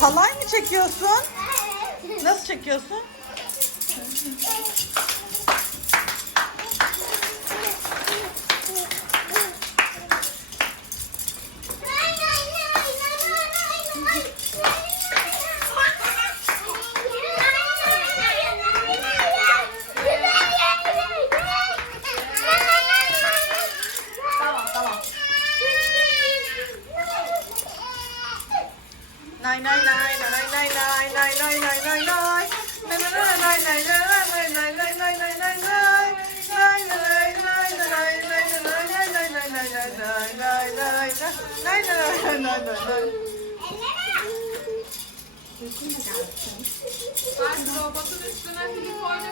Halay mı çekiyorsun? Nasıl çekiyorsun? Nay nay nay nay nay nay nay nay nay nay nay. Nay nay nay nay nay nay nay nay nay nay nay nay. Nay nay nay nay nay nay nay nay nay nay nay nay nay nay nay nay nay nay nay nay. Bak robotun üstüne fili koy da